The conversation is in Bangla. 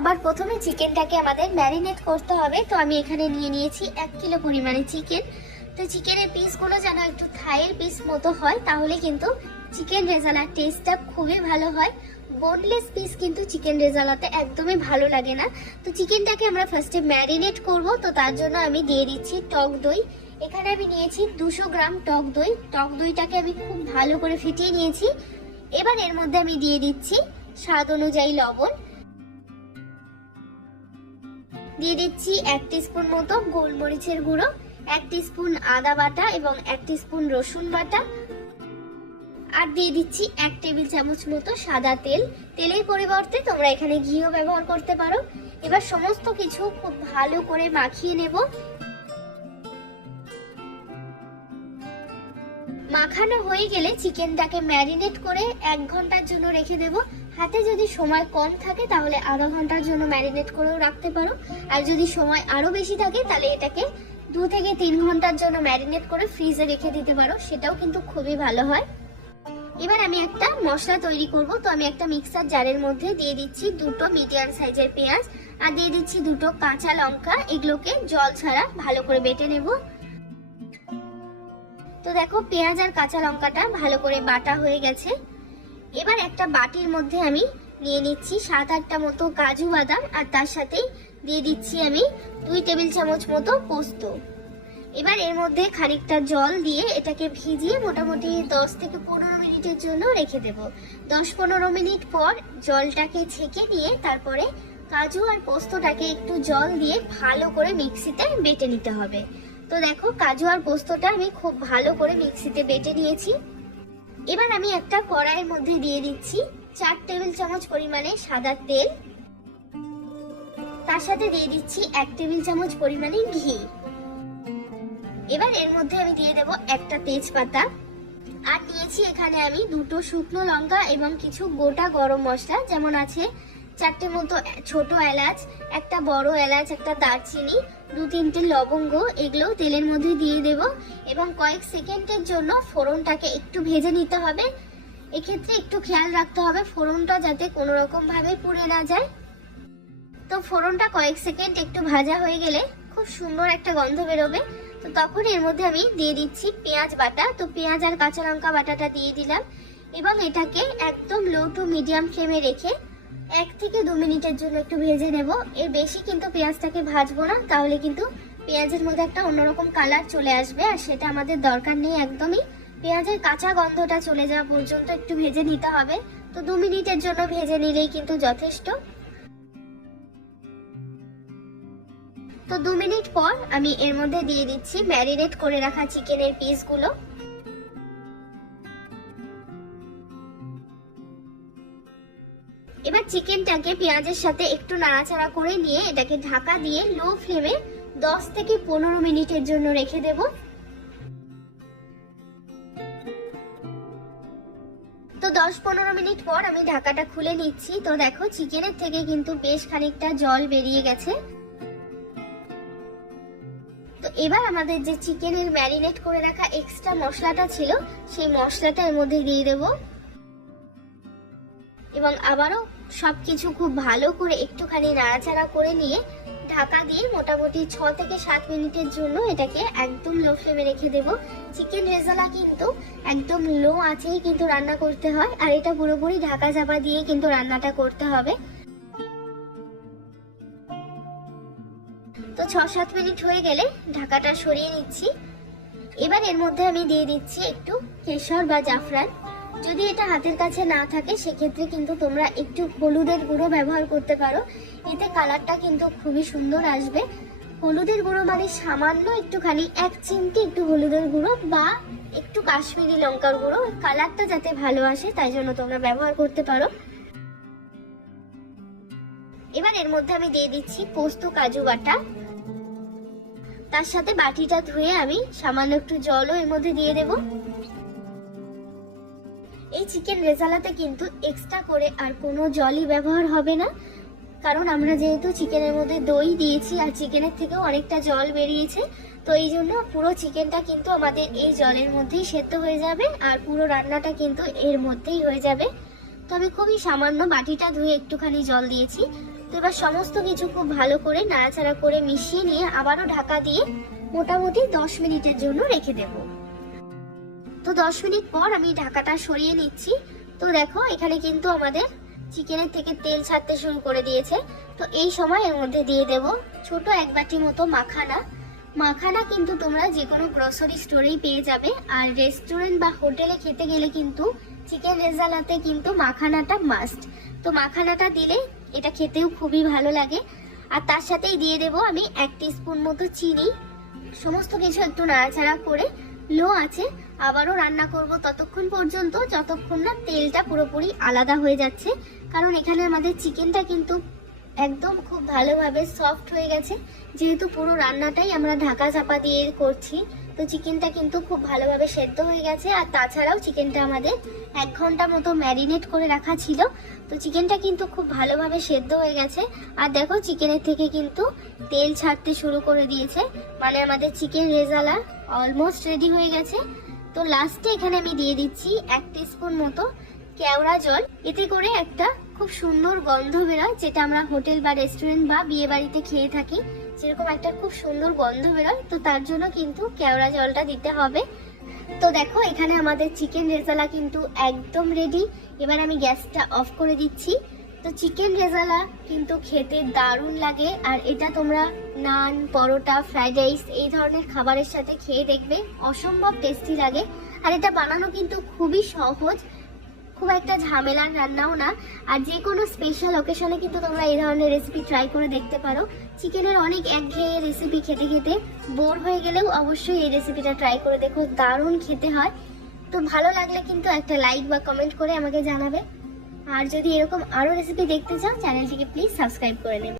সবার প্রথমে চিকেনটাকে আমাদের ম্যারিনেট করতে হবে। তো আমি এখানে নিয়ে নিয়েছি 1 কিলো পরিমাণে চিকেন। তো চিকেনের পিসগুলো যেন একটু থাইয়ের পিস মতো হয়, তাহলে কিন্তু চিকেন রেজালার টেস্টটা খুবই ভালো হয়। বোনলেস পিস কিন্তু চিকেন রেজালাতে একদমই ভালো লাগে না। তো চিকেনটাকে আমরা ফার্স্টে ম্যারিনেট করব। তো তার জন্য আমি দিয়ে দিচ্ছি টক দই। এখানে আমি নিয়েছি 200 গ্রাম টক দই। টক দইটাকে আমি খুব ভালো করে ফেটিয়ে নিয়েছি। এবার এর মধ্যে আমি দিয়ে দিচ্ছি স্বাদ অনুযায়ী লবণ, দিয়ে দিচ্ছি 1 টিস্পুন মতো গোলমরিচের গুঁড়ো, 1 টিস্পুন আদা বাটা এবং 1 টিস্পুন রসুন বাটা, আর দিয়ে দিচ্ছি 1 টেবিল চামচ মতো সাদা তেল। তেলের পরিবর্তে তোমরা এখানে ঘিও ব্যবহার করতে পারো। এবার সমস্ত কিছু খুব ভালো করে মাখিয়ে নেব। মাখানো হয়ে গেলে চিকেনটাকে ম্যারিনেট করে 1 ঘন্টার জন্য রেখে দেব। হাতে যদি সময় কম থাকে তাহলে আধা ঘন্টার জন্য ম্যারিনেট করেও রাখতে পারো, আর যদি সময় আরো বেশি থাকে তাহলে এটাকে 2 থেকে 3 ঘন্টার জন্য ম্যারিনেট করে ফ্রিজে রেখে দিতে পারো, সেটাও কিন্তু খুবই ভালো হয়। এবার আমি একটা মশলা তৈরি করব। তো আমি একটা মিক্সার জারের মধ্যে দিয়ে দিচ্ছি 2টো মিডিয়াম সাইজের পেঁয়াজ, আর দিয়ে দিচ্ছি 2টো কাঁচা লঙ্কা। এগুলোকে জল ছাড়া ভালো করে বেটে নেব। তো দেখো পেঁয়াজ আর কাঁচা লঙ্কাটা ভালো করে বাটা হয়ে গেছে। এবার একটা বাটির মধ্যে আমি নিয়ে নিচ্ছি 7-8টা মতো কাজু বাদাম, আর তার সাথে দিয়ে দিচ্ছি আমি 2 টেবিল চামচ মতো পোস্ত। এবার এর মধ্যে খানিকটা জল দিয়ে এটাকে ভিজিয়ে মোটামুটি 10 থেকে 15 মিনিটের জন্য রেখে দেব। 10-15 মিনিট পর জলটাকে ছেঁকে নিয়ে তারপরে কাজু আর পোস্তটাকে একটু জল দিয়ে ভালো করে মিক্সিতে বেটে নিতে হবে। তো দেখো কাজু আর পোস্তটা আমি খুব ভালো করে মিক্সিতে বেটে নিয়েছি। এবার আমি একটা কড়াইয়ের মধ্যে দিয়ে দিচ্ছি 4 টেবিল চামচ পরিমাণে সাদা তেল, তার সাথে দিয়ে দিচ্ছি 1 টেবিল চামচ পরিমাণে ঘি। এবার এর মধ্যে আমি দিয়ে দেব একটা তেজপাতা, আর নিয়েছি এখানে আমি 2টো শুকনো লঙ্কা এবং কিছু গোটা গরম মশলা, যেমন আছে 4টে মতো ছোট এলাচ, একটা বড় এলাচ, একটা দারচিনি, 2-3টে লবঙ্গ। এগুলো তেলের মধ্যে দিয়ে দেব এবং কয়েক সেকেন্ডের জন্য ফোড়নটাকে একটু ভেজে নিতে হবে। এক্ষেত্রে একটু খেয়াল রাখতে হবে ফোড়নটা যাতে কোনো রকম ভাবে পুড়ে না যায়। তো ফোড়নটা কয়েক সেকেন্ড একটু ভাজা হয়ে গেলে খুব সুন্দর একটা গন্ধ বেরোবে। তো তখন এর মধ্যে আমি দিয়ে দিচ্ছি পেঁয়াজ বাটা। তো পেঁয়াজ আর কাঁচা লঙ্কা বাটাটা দিয়ে দিলাম এবং এটাকে একদম লো টু মিডিয়াম ফ্লেমে রেখে 1 থেকে 2 মিনিটের জন্য একটু ভেজে নেব। এর বেশি কিন্তু পেঁয়াজটাকে ভাজবো না, তাহলে কিন্তু পেঁয়াজের মধ্যে একটা অন্যরকম কালার চলে আসবে, আর সেটা আমাদের দরকার নেই একদমই। পেঁয়াজের কাঁচা গন্ধটা চলে যাওয়া পর্যন্ত একটু ভেজে নিতে হবে। তো 2 মিনিটের জন্য ভেজে নিলেই কিন্তু যথেষ্ট। তো 2 মিনিট পর আমি এর মধ্যে দিয়ে দিচ্ছি ম্যারিনেট করে রাখা চিকেনের পিসগুলো। এবার চিকেনটাকে পেঁয়াজের সাথে একটু নাড়াচাড়া করে নিয়ে এটাকে ঢাকা দিয়ে লো ফ্লেমে 10 থেকে 15 মিনিটের জন্য রেখে দেব। তো 10-15 মিনিট পর আমি ঢাকাটা খুলে নিচ্ছি। তো দেখো চিকেনের থেকে কিন্তু বেশ খানিকটা জল বেরিয়ে গেছে। তো এবার আমাদের যে চিকেনের ম্যারিনেট করে রাখা এক্সট্রা মশলাটা ছিল সেই মশলাটা এর মধ্যে দিয়ে দেব এবং আবারও সবকিছু খুব ভালো করে একটুখানি নাড়াচাড়া করে নিয়ে ঢাকা দিয়ে মোটামুটি 6 থেকে 7 মিনিটের জন্য এটাকে একদম লো ফ্লেমে রেখে দেব। চিকেন রেজালা কিন্তু একদম লো আঁচেই কিন্তু রান্না করতে হয়, আর এটা পুরোপুরি ঢাকা চাপা দিয়ে কিন্তু রান্নাটা করতে হবে। তো 6-7 মিনিট হয়ে গেলে ঢাকাটা সরিয়ে নিচ্ছি। এবার এর মধ্যে আমি দিয়ে দিচ্ছি একটু কেশর বা জাফরান। যদি এটা হাতের কাছে না থাকে সেক্ষেত্রে কিন্তু তোমরা একটু হলুদের গুঁড়ো ব্যবহার করতে পারো, এতে কালারটা কিন্তু খুবই সুন্দর আসবে। হলুদের গুঁড়ো মানে সামান্য একটুখানি 1 চিমটি একটু হলুদের গুঁড়ো বা একটু কাশ্মীরি লঙ্কার গুঁড়ো, কালারটা যাতে ভালো আসে তাই জন্য তোমরা ব্যবহার করতে পারো। এবার এর মধ্যে আমি দিয়ে দিচ্ছি পোস্ত কাজু বাটা, তার সাথে বাটিটা ধুয়ে আমি সামান্য একটু জলও এর মধ্যে দিয়ে দেব। এই চিকেন রেজালাতে কিন্তু এক্সট্রা করে আর কোনো জলই ব্যবহার হবে না, কারণ আমরা যেহেতু চিকেনের মধ্যে দই দিয়েছি আর চিকেনের থেকেও অনেকটা জল বেরিয়েছে। তো এই জন্য পুরো চিকেনটা কিন্তু আমাদের এই জলের মধ্যেই সেদ্ধ হয়ে যাবে আর পুরো রান্নাটা কিন্তু এর মধ্যেই হয়ে যাবে। তো আমি খুবই সামান্য বাটিটা ধুয়ে একটুখানি জল দিয়েছি। তো এবার সমস্ত কিছু খুব ভালো করে নাড়াচাড়া করে মিশিয়ে নিয়ে আবারও ঢাকা দিয়ে মোটামুটি 10 মিনিটের জন্য রেখে দেব। তো 10 মিনিট পর আমি ঢাকাটা সরিয়ে নিচ্ছি। তো দেখো এখানে কিন্তু আমাদের চিকেনের থেকে তেল ছাড়তে শুরু করে দিয়েছে। তো এই সময় এর মধ্যে দিয়ে দেব ছোট 1 বাটি মতো মাখানা। মাখানা কিন্তু তোমরা যে কোনো গ্রোসারি স্টোরেই পেয়ে যাবে, আর রেস্টুরেন্ট বা হোটেলে খেতে গেলে কিন্তু চিকেন রেজালাতে কিন্তু মাখানাটা মাস্ট। তো মাখানাটা দিলে এটা খেতেও খুবই ভালো লাগে। আর তার সাথেই দিয়ে দেব আমি 1 টিস্পুন মতো চিনি। সমস্ত কিছু একটু নাড়াচাড়া করে লো আছে আবারও রান্না করব ততক্ষণ পর্যন্ত যতক্ষণ না তেলটা পুরোপুরি আলাদা হয়ে যাচ্ছে। কারণ এখানে আমাদের চিকেনটা কিন্তু একদম খুব ভালোভাবে সফট হয়ে গেছে, যেহেতু পুরো রান্নাটাই আমরা ঢাকা চাপা দিয়ে করছি। তো চিকেনটা কিন্তু খুব ভালোভাবে সেদ্ধ হয়ে গেছে। আর তাছাড়াও চিকেনটা আমাদের 1 ঘন্টা মতো ম্যারিনেট করে রাখা ছিল। তো চিকেনটা কিন্তু খুব ভালোভাবে সেদ্ধ হয়ে গেছে। আর দেখো চিকেনের থেকে কিন্তু তেল ছাড়তে শুরু করে দিয়েছে, মানে আমাদের চিকেন রেজালা অলমোস্ট রেডি হয়ে গেছে। তো লাস্টে এখানে আমি দিয়ে দিচ্ছি 1 টিস্পুন মতো কেওড়া জল। এতে করে একটা খুব সুন্দর গন্ধ বেরোয়, যেটা আমরা হোটেল বা রেস্টুরেন্ট বা বিয়ে বাড়িতে খেয়ে থাকি, যেরকম একটা খুব সুন্দর গন্ধ বেরোয়। তো তার জন্য কিন্তু কেওড়া জলটা দিতে হবে। তো দেখো এখানে আমাদের চিকেন রেজালা কিন্তু একদম রেডি। এবার আমি গ্যাসটা অফ করে দিচ্ছি। তো চিকেন রেজালা কিন্তু খেতে দারুণ লাগে, আর এটা তোমরা নান, পরোটা, ফ্রাইড রাইস এই ধরনের খাবারের সাথে খেয়ে দেখবে, অসম্ভব টেস্টি লাগে। আর এটা বানানো কিন্তু খুবই সহজ, খুব একটা ঝামেলার রান্নাও না। আর যে কোনো স্পেশাল অকেশনে কিন্তু তোমরা এই ধরনের রেসিপি ট্রাই করে দেখতে পারো। চিকেনের অনেক একঘেয়ে রেসিপি খেতে খেতে বোর হয়ে গেলেও অবশ্যই এই রেসিপিটা ট্রাই করে দেখো, দারুণ খেতে হয়। তো ভালো লাগলে কিন্তু একটা লাইক বা কমেন্ট করে আমাকে জানাবে। আর যদি এরকম আরো রেসিপি দেখতে চাও চ্যানেলটিকে প্লিজ সাবস্ক্রাইব করে নেবে।